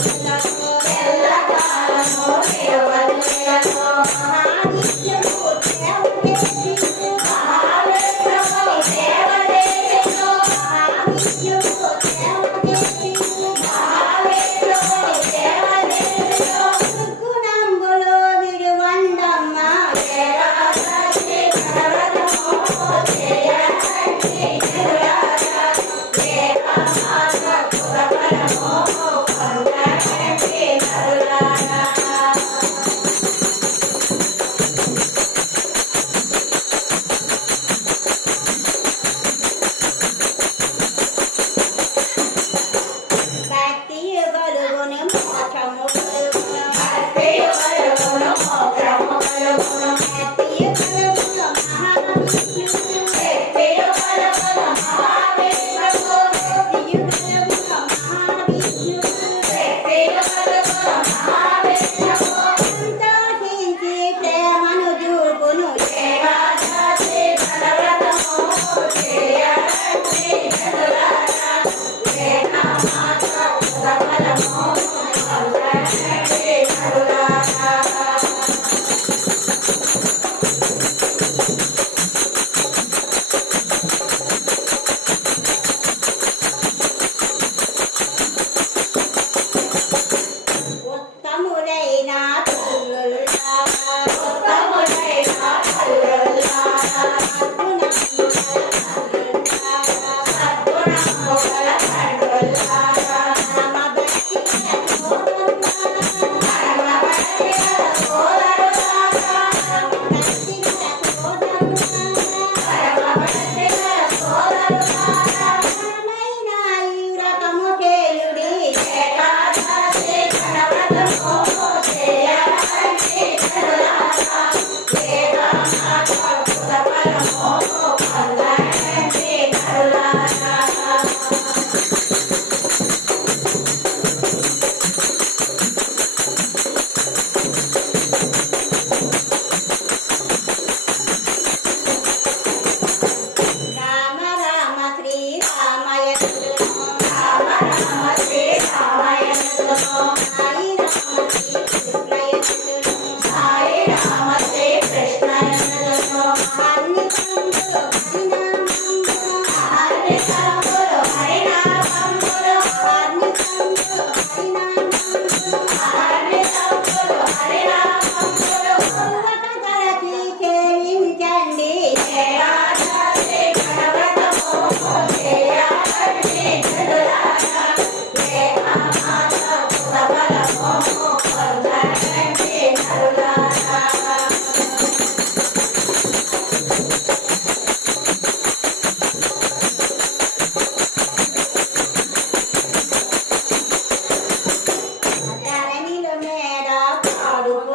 Thank you.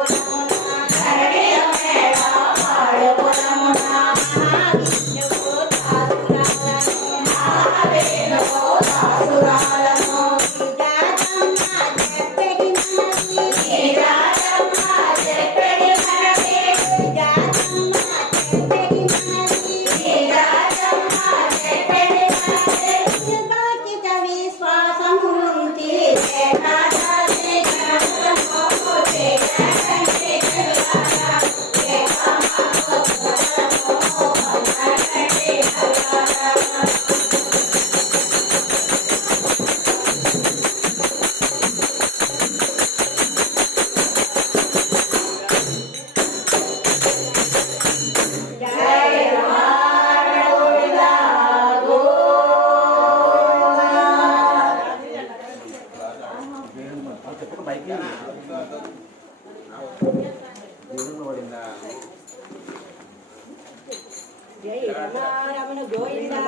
Oh, Ramana Govinda.